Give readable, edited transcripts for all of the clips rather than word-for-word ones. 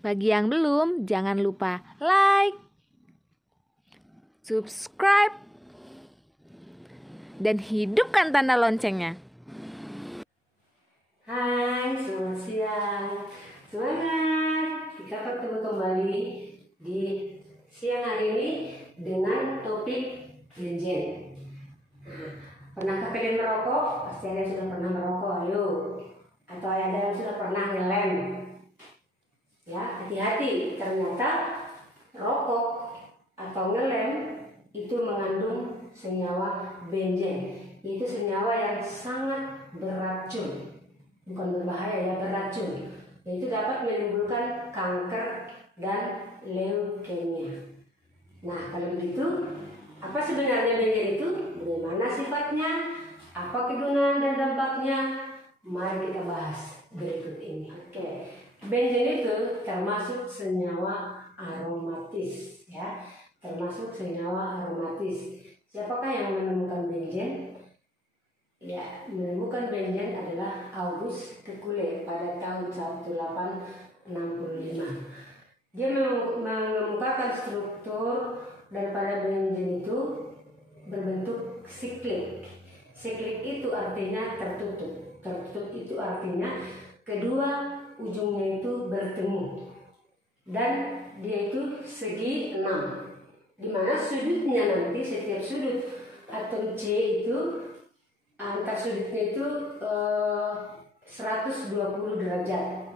Bagi yang belum, jangan lupa like, subscribe, dan hidupkan tanda loncengnya. Hai, selamat siang. Semangat, kita bertemu kembali di siang hari ini dengan topik benjen. Pernahkah kalian merokok? Pasti ada yang sudah pernah merokok, ayo. Atau ada yang sudah pernah ngelem. Ya, hati-hati, ternyata rokok atau ngelem itu mengandung senyawa benzen. Itu senyawa yang sangat beracun, bukan berbahaya ya, beracun. Yaitu dapat menimbulkan kanker dan leukemia. Nah, kalau begitu, apa sebenarnya benzen itu? Bagaimana sifatnya? Apa kegunaan dan dampaknya? Mari kita bahas berikut ini. Oke. Benzen itu termasuk senyawa aromatis, ya, termasuk senyawa aromatis. Siapakah yang menemukan benzen? Ya, menemukan benzen adalah August Kekulé pada tahun 1865. Dia mengemukakan struktur daripada benzen itu berbentuk siklik. Siklik itu artinya tertutup. Tertutup itu artinya kedua ujungnya itu bertemu dan dia itu segi 6, di mana sudutnya nanti setiap sudut atom C itu antar sudutnya itu 120 derajat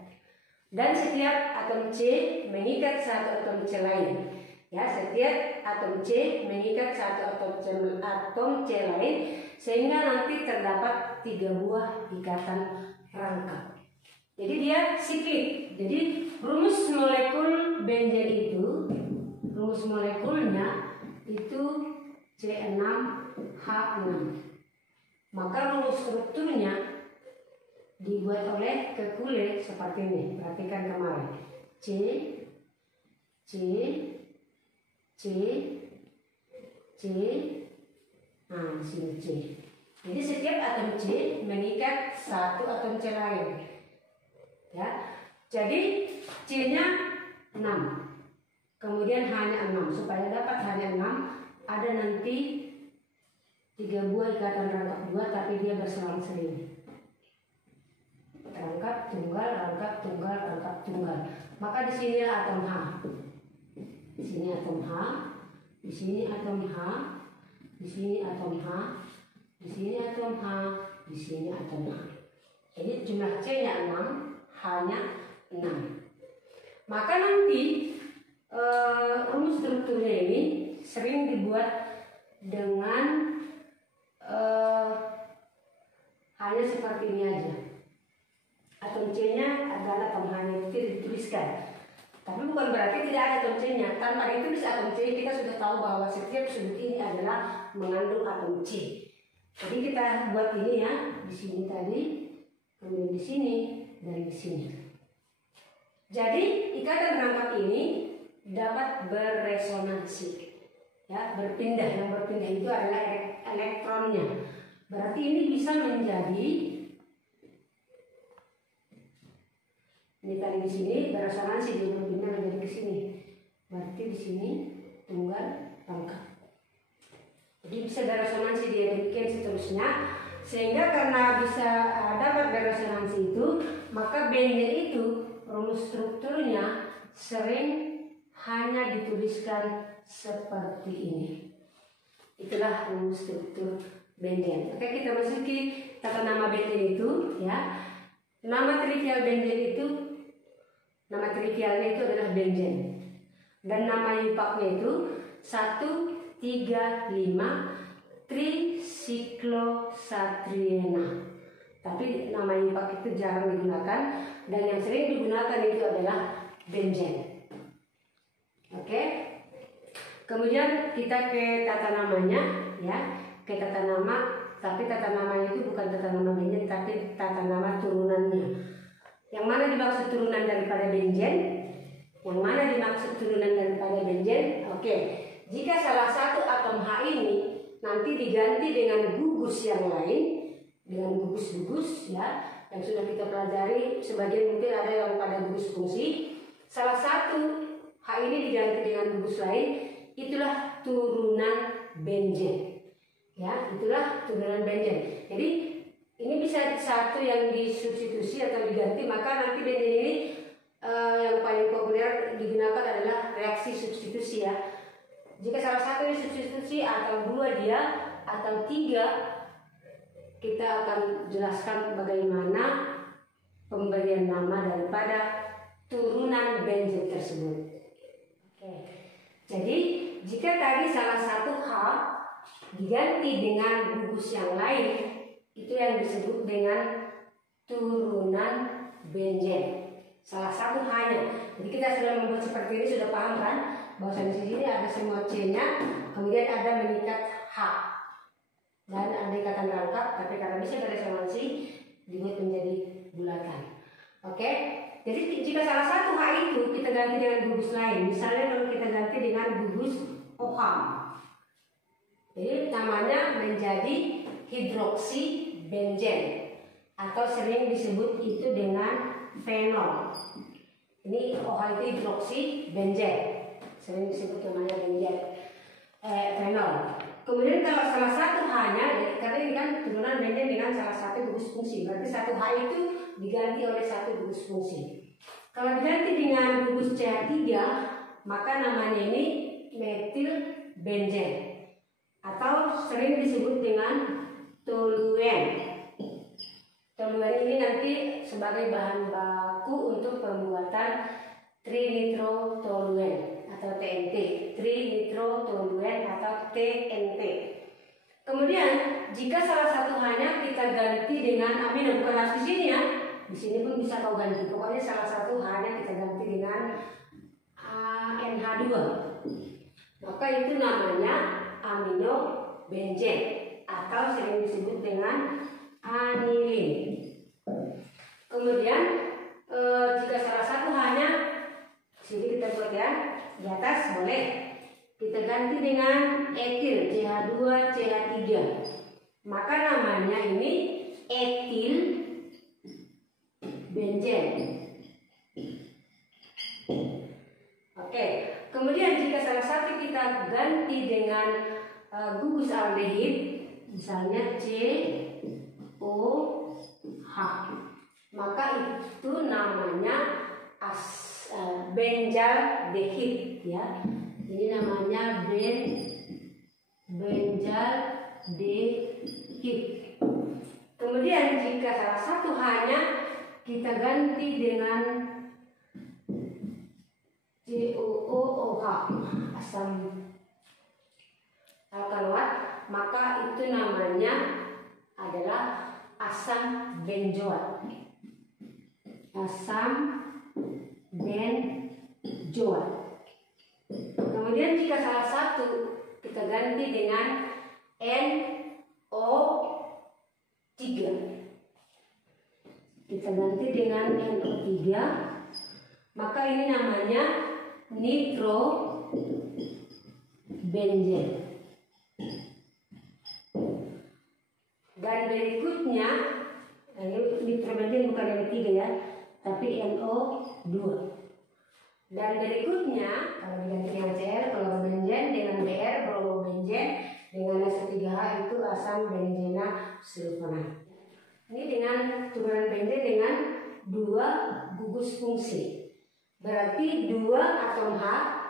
dan setiap atom C mengikat satu atom C lain. Ya, setiap atom C mengikat satu atom C lain sehingga nanti terdapat 3 buah ikatan rangkap. Jadi dia siklik. Jadi rumus molekul benzen itu, rumus molekulnya itu C6H6. Maka rumus strukturnya dibuat oleh Kekulé seperti ini. Perhatikan kemarin. C, C, C, C. Nah, di sini C. Jadi setiap atom C mengikat satu atom C lain. Ya, jadi C-nya 6, kemudian hanya 6. Supaya dapat hanya 6, ada nanti 3 buah ikatan rangkap 2, tapi dia berselang-seling. Rangkap tunggal, rangkap tunggal, rangkap tunggal. Maka di sini atom H. Di sini atom H, di sini atom H, di sini atom H, di sini atom H, di sini atom H. Jadi jumlah C-nya 6, hanya 6. Maka nanti rumus strukturnya ini sering dibuat dengan hanya seperti ini aja. Atom C-nya adalah atom H-nya itu dituliskan. Tapi bukan berarti tidak ada atom C-nya. Tanpa ditulis atom C, kita sudah tahu bahwa setiap sudut ini adalah mengandung atom C. Jadi kita buat ini ya, di sini tadi, kemudian di sini, dan di sini. Jadi ikatan rangkap ini dapat beresonansi, ya, berpindah. Yang berpindah itu adalah elektronnya. Berarti ini bisa menjadi, ini tadi di sini beresonansi, dia berpindah menjadi ke sini. Berarti di sini tunggal rangkap. Jadi bisa beresonansi dia demikian seterusnya. Sehingga karena bisa dapat beresonansi itu, maka benzen itu rumus strukturnya sering hanya dituliskan seperti ini. Itulah rumus struktur benzen. Oke, kita masuki tata nama benzen itu, ya. Nama trivial benzen itu, nama trivialnya itu adalah benzen. Dan nama IUPAC-nya itu 1,3,5 trisiklosatriena. Tapi nama IUPAC itu jarang digunakan, dan yang sering digunakan itu adalah benzen. Oke. Kemudian kita ke tata namanya, ya, ke tata nama. Tapi tata nama itu bukan tata nama benzen, tapi tata nama turunannya. Yang mana dimaksud turunan daripada benzen? Yang mana dimaksud turunan daripada benzen? Oke. Jika salah satu atom H ini nanti diganti dengan gugus yang lain, dengan gugus-gugus, ya, yang sudah kita pelajari, sebagian mungkin ada yang pada gugus fungsi. salah satu H ini diganti dengan gugus lain, itulah turunan benzen. Ya, itulah turunan benzen. Jadi ini bisa satu yang disubstitusi atau diganti, maka nanti benzen ini yang paling populer digunakan adalah reaksi substitusi ya. Jika salah satu disubstitusi atau dua dia atau tiga, kita akan jelaskan bagaimana pemberian nama daripada turunan benzen tersebut. Oke. Jadi jika tadi salah satu H diganti dengan gugus yang lain, itu yang disebut dengan turunan benzen. Salah satu H-nya. Jadi kita sudah membuat seperti ini, sudah paham kan? Bahwa di sini ada semua C-nya, kemudian ada mengikat H. Dan ada ikatan rangkap, tapi karena bisa beresonansi dibuat menjadi bulatan. Oke, jadi jika salah satu H itu kita ganti dengan gugus lain, misalnya kalau kita ganti dengan gugus OH, jadi namanya menjadi hidroksi benzen atau sering disebut itu dengan fenol. Ini OH itu hidroksi benzen, sering disebut namanya benzen, fenol. Kemudian kalau salah satu H-nya, ya, karena ini kan turunan benzen dengan salah satu gugus fungsi, berarti satu H itu diganti oleh satu gugus fungsi. Kalau diganti dengan gugus CH3, maka namanya ini metil benzen atau sering disebut dengan toluen. Toluen ini nanti sebagai bahan baku untuk pembuatan trinitrotoluen atau TNT, trinitrotoluen atau TNT. Kemudian jika salah satu H-nya kita ganti dengan amino, bukan harus di sini ya, di sini pun bisa kau ganti. Pokoknya salah satu H-nya kita ganti dengan NH2, maka itu namanya amino benzen atau sering disebut dengan anilin. Kemudian jika salah satu H-nya, sini kita buat ya, di atas boleh kita ganti dengan etil CH2CH3, maka namanya ini etil benzen. Oke, kemudian jika salah satu kita ganti dengan gugus aldehid, misalnya COH, maka itu namanya benzaldehid ya. Ini namanya benzaldehid. Kemudian jika salah satu H-nya kita ganti dengan COOH, asam alkaloat, maka itu namanya adalah asam benzoat. Asam benzoat. Kemudian jika salah satu kita ganti dengan NO3, kita ganti dengan NO3, maka ini namanya nitrobenzen. Dan berikutnya, nitrobenzen bukan NO3 ya, tapi NO2. Dan berikutnya, kalau diganti dengan Cl, klorobenzen, dengan Br, bromobenzen, dengan S3H itu asam benzena sulfonat. Ini dengan turunan benzen dengan dua gugus fungsi. Berarti dua atom H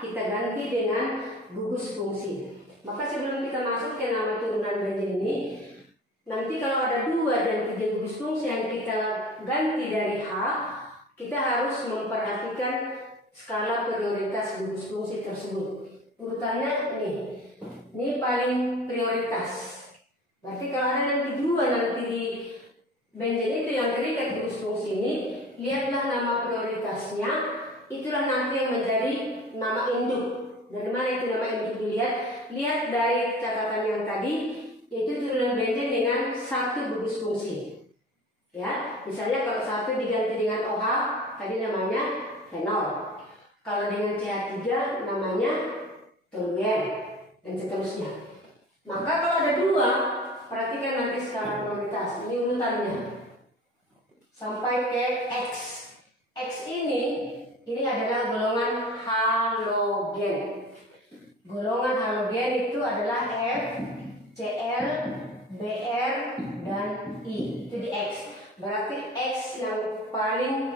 kita ganti dengan gugus fungsi. Maka sebelum kita masuk ke nama turunan benzen ini, nanti kalau ada dua dan tiga gugus fungsi yang kita ganti dari H, kita harus memperhatikan skala prioritas gugus fungsi tersebut. Urutannya ini paling prioritas. Berarti kalau ada nanti dua nanti di benzen itu yang terikat gugus fungsi ini, lihatlah nama prioritasnya, itulah nanti yang menjadi nama induk. Dari mana itu nama induk dilihat? Lihat dari catatan yang tadi, yaitu turunan benzen dengan satu gugus fungsi. Ya, misalnya kalau satu diganti dengan OH, tadi namanya fenol. Kalau dengan CH3 namanya toluen dan seterusnya. Maka kalau ada dua, perhatikan nanti skala prioritas. Ini urutannya sampai ke X. X ini ini adalah golongan halogen. Golongan halogen itu adalah F, Cl, Br, dan I. Itu di X. Berarti X yang paling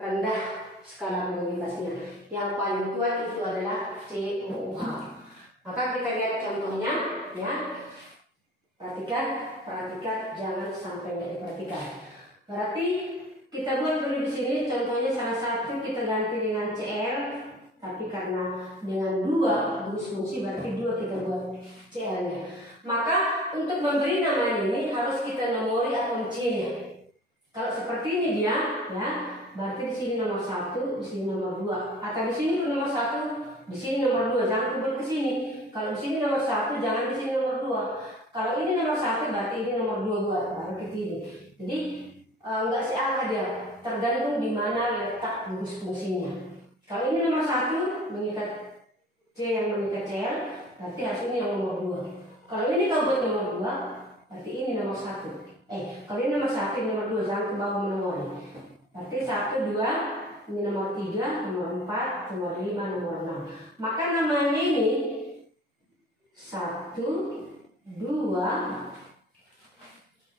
rendah skala probabilitasnya. Yang paling kuat itu adalah COH. Maka kita lihat contohnya, ya. Perhatikan, jangan sampai nggak diperhatikan. Berarti kita buat dulu di sini. Contohnya salah satu kita ganti dengan Cl, tapi karena dengan 2 gugus fungsi berarti 2 kita buat Cl-nya. Maka untuk memberi nama ini harus kita nomori atom C-nya. Kalau seperti ini dia, ya, berarti di sini nomor 1, di sini nomor 2. Atau di sini nomor 1, di sini nomor 2. Jangan kubur ke sini. Kalau di sini nomor 1, jangan di sini nomor 2. Kalau ini nomor 1, berarti ini nomor 2 baru ke sini. Jadi enggak searah dia, tergantung di mana letak gugus fungsinya. Kalau ini nomor 1 mengikat C yang mengikat Cl, berarti harus ini yang nomor 2. Kalau ini kau buat nomor 2, berarti ini nomor 1. Kalau ini nomor 1, ini nomor 2, jangan ke bawah menomori. Berarti 1, 2, ini nomor 3, nomor 4, nomor 5, nomor 6. Maka namanya ini 1, 2,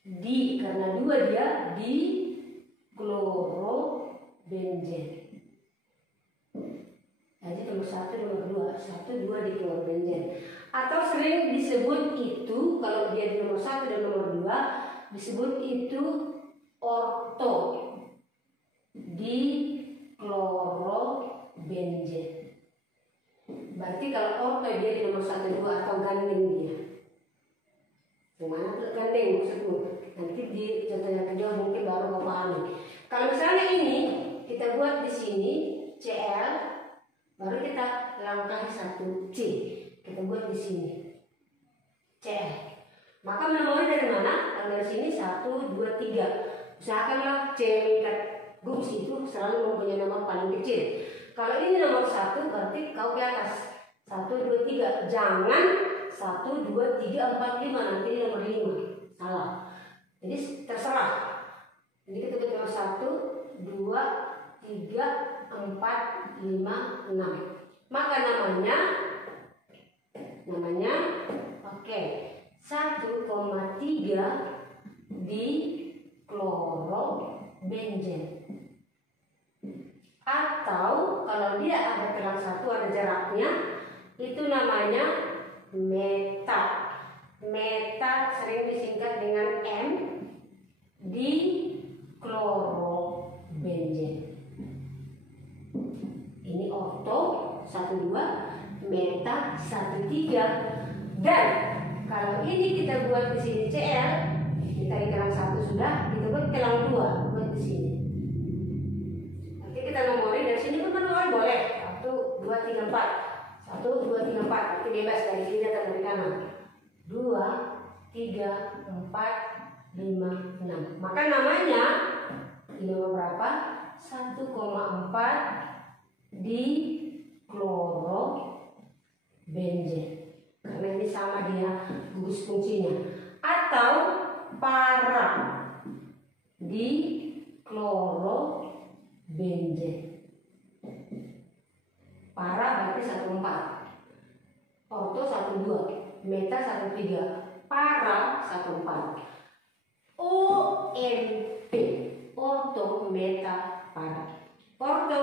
di, karena 2 dia di klorobenzen. Jadi nomor 1, nomor 2, 1, 2 di klorobenzen. Atau sering disebut itu, kalau dia di nomor 1 dan nomor 2, disebut itu orto di klorobenzen. Berarti kalau orto dia di nomor 1, 2 atau gandeng dia. Gimana tuh gandeng maksudku? Nanti di contoh yang kedua mungkin baru mau pahami. Kalau misalnya ini kita buat di sini Cl, baru kita langkahi 1 C. Kita buat di sini Cl. Maka memori dari mana? Dari sini 1, 2, 3. Usahakanlah C mengikat gugus itu selalu mempunyai nomor paling kecil. Kalau ini nomor 1 berarti kau ke atas 1, 2, 3. Jangan 1, 2, 3, 4, 5. Nanti ini nomor 5. Salah. Jadi terserah. Jadi kita buat nomor 1, 2, 3, 4, 5, 6. Maka namanya oke. 1,3 di klorobenzen. Atau kalau dia ada kelang 1 ada jaraknya, itu namanya meta. Meta sering disingkat dengan M di klorobenzen. Ini orto 1, 2, meta 1, 3. Dan kalau ini kita buat di sini Cl, kita di kelang 1 sudah, kita buat kelang 2 buat di sini. Nanti kita nomori dari sini pun nomor boleh 1, 2, 3, 4. 1, 2, 3, 4. Nanti bebas dari kiri atau dari kanan. 2, 3, 4, 5, 6. Maka namanya ini nomor berapa? 1,4 di klorobenzen. Karena ini sama dia gugus fungsinya. Atau para di klorobenzen. Para berarti 1,4. Orto 1,2. Meta 1,3. Para 1,4. OMP. Orto, meta, para. Orto,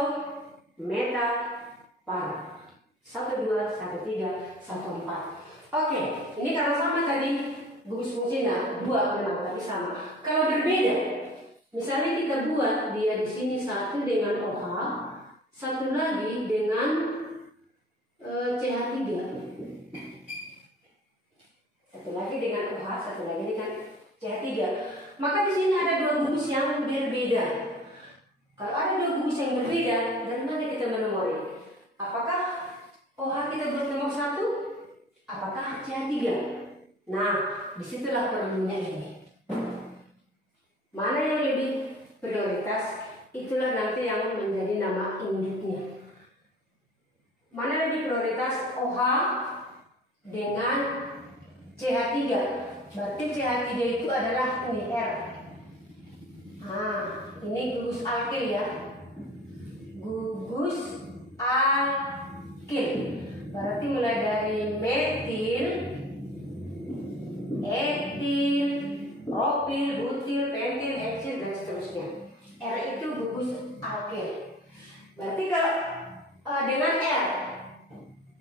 meta, para. 1, 2, 1, 3, 1, 4. Oke, ini karena sama tadi gugus fungsinya 2 memang tapi sama. Kalau berbeda, misalnya kita buat dia di sini 1 dengan OH, 1 lagi dengan CH3. 1 lagi dengan OH, 1 lagi dengan CH3. Maka di sini ada 2 gugus yang berbeda. Kalau ada 2 gugus yang berbeda, dari mana kita menomori? Apakah OH kita buat nomor 1? Apakah CH3? Nah, disitulah perlunya ini. Mana yang lebih prioritas, itulah nanti yang menjadi nama induknya. Mana lebih prioritas OH dengan CH3? Berarti CH3 itu adalah ini R. Nah, ini gugus alkil ya. Gugus gugus alkil. Berarti mulai dari metil, etil, propil, butil, pentil, heksil dan seterusnya. R itu gugus alkil. Berarti kalau dengan R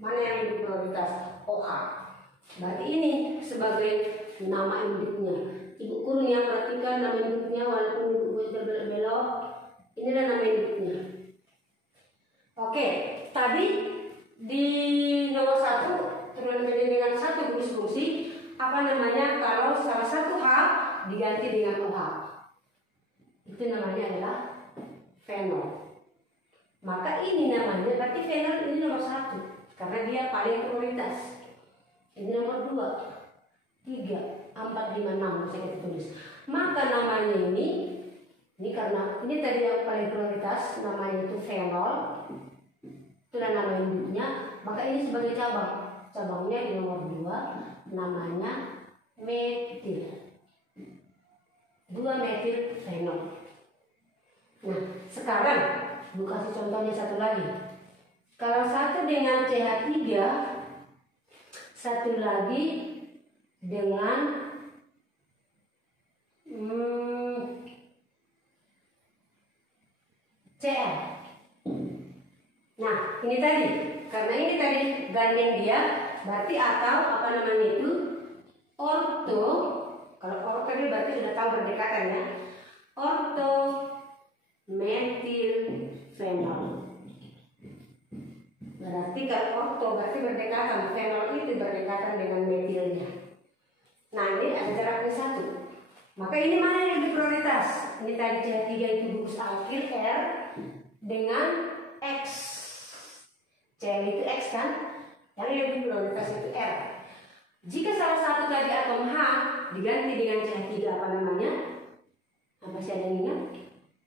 mana yang lebih prioritas? OH. Berarti ini sebagai nama induknya. Ibu kurnia perhatikan nama induknya walaupun ibu berbelok. Inilah nama induknya. Oke, tadi di nomor 1 turunan dengan satu gugus fungsi apa namanya kalau salah satu H diganti dengan OH. Itu namanya adalah fenol. Maka ini namanya berarti fenol ini nomor 1 karena dia paling prioritas. Ini nomor 2, 3, 4, 5, 6 bisa kita tulis. Maka namanya ini karena ini tadi yang paling prioritas namanya itu fenol. Itulah nama induknya. Maka ini sebagai cabang. Cabangnya di nomor 2 namanya metil. 2-metil fenol. Nah, sekarang Bu kasih contohnya satu lagi. Kalau satu dengan CH3, satu lagi dengan Cl. Nah, ini tadi karena ini tadi gandeng dia, berarti atau apa namanya itu orto. Kalau orto ini berarti sudah tahu berdekatan ya. Orto metil fenol. Berarti kalau orto berarti berdekatan, fenol itu berdekatan dengan metilnya. Nah, ini ada jaraknya 1. Maka ini mana yang lebih prioritas? Ini tadi CH3 itu gugus alkil R dengan X. Cl itu X kan? Yang lebih prioritas itu R. Jika salah satu tadi atom H diganti dengan CH3 apa namanya? Apa sih ada yang ingat?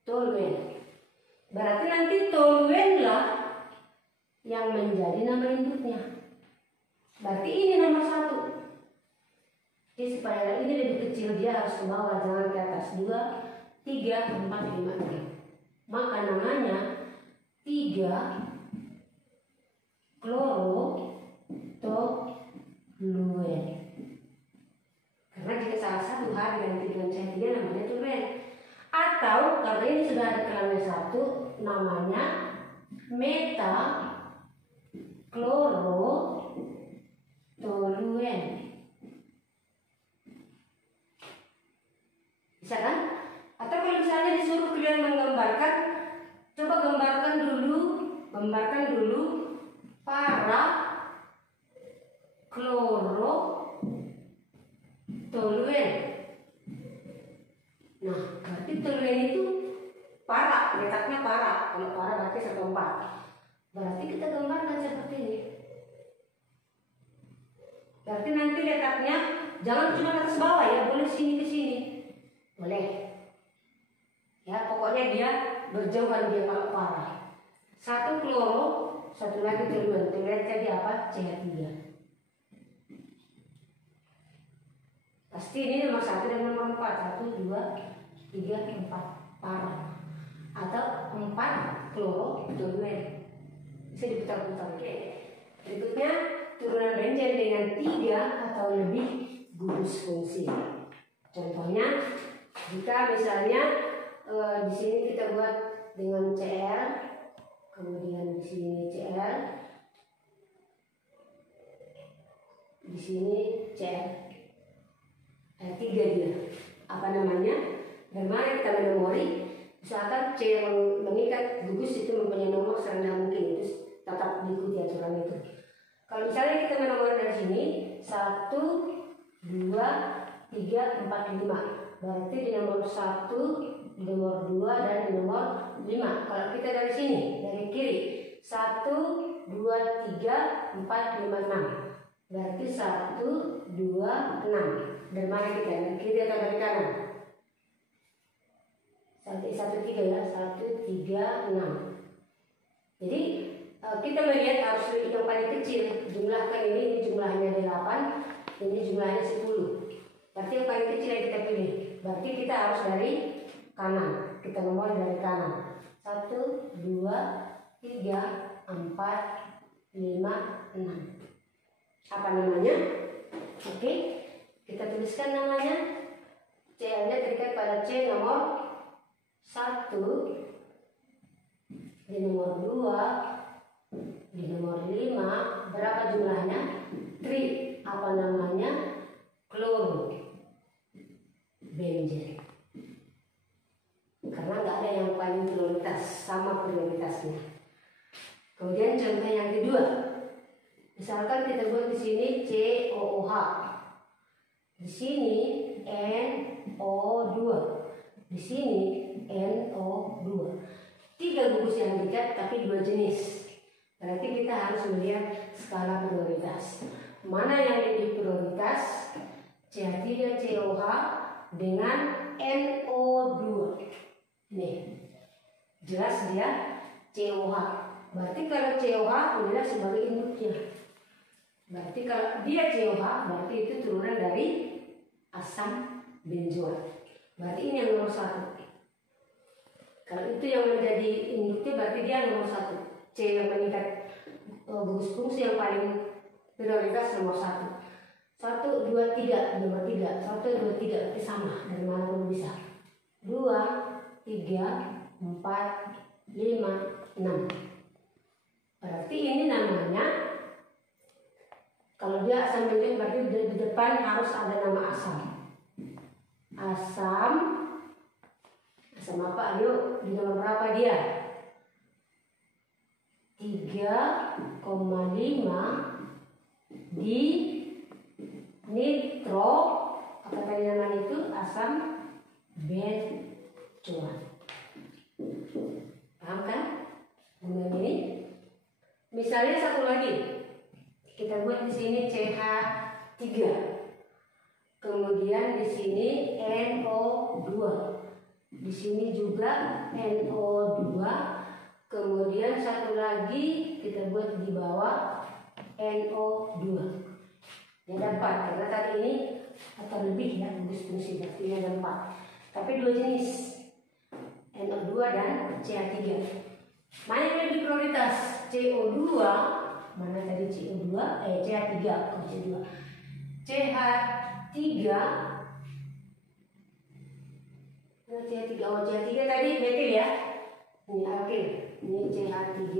Toluen. Berarti nanti toluenlah yang menjadi nama induknya. Berarti ini nomor 1. Jadi supaya ini lebih kecil dia harus ke bawah, jangan ke atas. 2, 3, 4, 5, 6. Maka namanya 3 klorotoluen. Karena jika salah satu H diganti dengan CH3 namanya toluen. Atau karena ini sudah ada kelamnya 1 namanya meta klorotoluen. Bisa kan? Atau kalau misalnya disuruh kalian menggambarkan, coba gambarkan dulu para klorotoluen. Nah, berarti toluen itu para, letaknya para. Kalau para berarti 1/4. Berarti kita gambarkan seperti ini. Berarti nanti letaknya jangan cuma atas bawah ya, boleh sini ke sini. Boleh. Ya, pokoknya dia berjauhan dia kalau parah. 1 kloro, 1 lagi toluen. Toluen jadi apa? CH3. Pasti ini nomor 1 dan nomor 4. 1, 2, 3, 4. Parah. Atau 4 kloro toluen. Bisa diputar-putar. Oke. Berikutnya turunan benzen dengan 3 atau lebih gugus fungsi. Contohnya jika misalnya di sini kita buat dengan Cl, kemudian di sini Cl, di sini Cl, 3 dia. Apa namanya? Bagaimana kita memori? Misalkan C yang mengikat gugus itu mempunyai nomor serendah mungkin, itu tetap diikuti aturan itu. Kalau misalnya kita menomor dari sini 1, 2, 3, 4, 5. Berarti di nomor 1, di nomor 2, dan di nomor 5. Kalau kita dari sini, dari kiri 1, 2, 3, 4, 5, 6. Berarti 1, 2, 6. Dari mana kita? Dari kiri atau dari kanan? 1, 3 ya. 1, 3, 6. Jadi kita melihat harus yang paling kecil. Jumlahkan ini jumlahnya 8, ini jumlahnya 10. Berarti yang paling kecil yang kita pilih. Berarti kita harus dari kanan. Kita nomor dari kanan. 1, 2, 3, 4, 5, 6. Apa namanya? Oke, kita tuliskan namanya. Cl-nya terikat pada C nomor 1, di nomor 2, di nomor 5. Berapa jumlahnya? 3. Apa namanya? Kloro benzen. Karena nggak ada yang paling prioritas, sama prioritasnya. Kemudian contoh yang kedua, misalkan kita buat di sini COOH, di sini NO2, di sini NO2. 3 gugus yang dekat tapi 2 jenis. Berarti kita harus melihat skala prioritas. Mana yang lebih prioritas? CH3COH dengan NO2. Nih, jelas dia COH. Berarti kalau COH inilah sebagai induknya. Berarti kalau dia COH, berarti itu turunan dari asam benzoat. Berarti ini yang nomor 1. Kalau itu yang menjadi induknya, berarti dia nomor 1. C yang meningkat gugus fungsi yang paling prioritas nomor 1. 1, 2, 3, nomor 3. 1, 2, 3, berarti sama dari mana pun bisa. 2, 3, 4, 5, 6. Berarti ini namanya, kalau dia asam benzoat berarti di depan harus ada nama asam. Asam apa? Ayo, di nomor berapa dia? 3,5 di nitro, apa tadi namanya itu? Asam benzoat. Paham kan? Ini. Misalnya satu lagi, kita buat di sini CH3, kemudian di sini NO2, di sini juga NO2, kemudian satu lagi kita buat di bawah NO2. Ya ada 4, karena tadi ini atau lebih ya gugus fungsi, berarti ada 4. Tapi 2 jenis, NO2 dan CH3. Mana yang lebih prioritas? CO2, mana tadi CO2? CH3, CO2. CH3, CH3 tadi metil ya. Ini alkil. Ini CH3.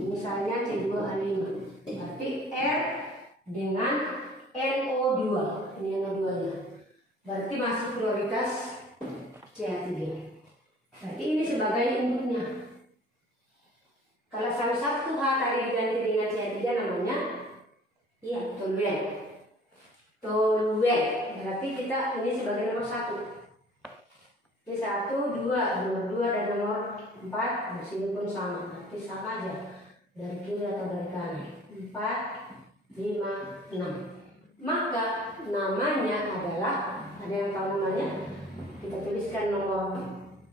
Misalnya C2H5. Berarti R dengan NO2. Ini NO2-nya. Berarti masih prioritas CH3. Berarti ini sebagai induknya. Kalau salah satu H tadi diganti dengan CH3 namanya toluen. Toluen. Berarti kita ini sebagai nomor 1. Ini 1, 2, nomor 2 dan nomor 4 di sini pun sama. Berarti sama aja dari kiri atau dari kanan. 4, 5, 6. Maka namanya adalah, ada yang tahu namanya? Kita tuliskan nomor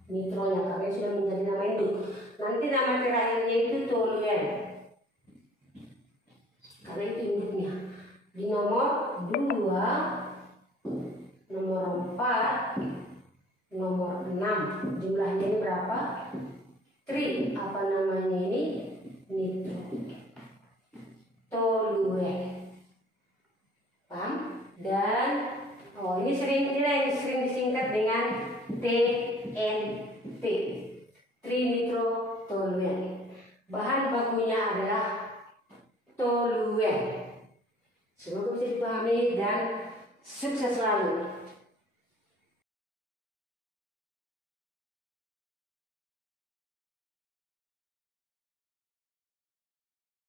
nitronya karena sudah menjadi nama induk. Nanti nama terakhirnya itu toluen, karena itu induknya. Di nomor 2, nomor 4, nomor 6, jumlahnya ini berapa? 3. Apa namanya ini? Nitro toluen. Paham? Dan ini sering disingkat dengan TNT, trinitrotoluen. Bahan bakunya adalah toluen. Semoga bisa dipahami dan sukses selalu.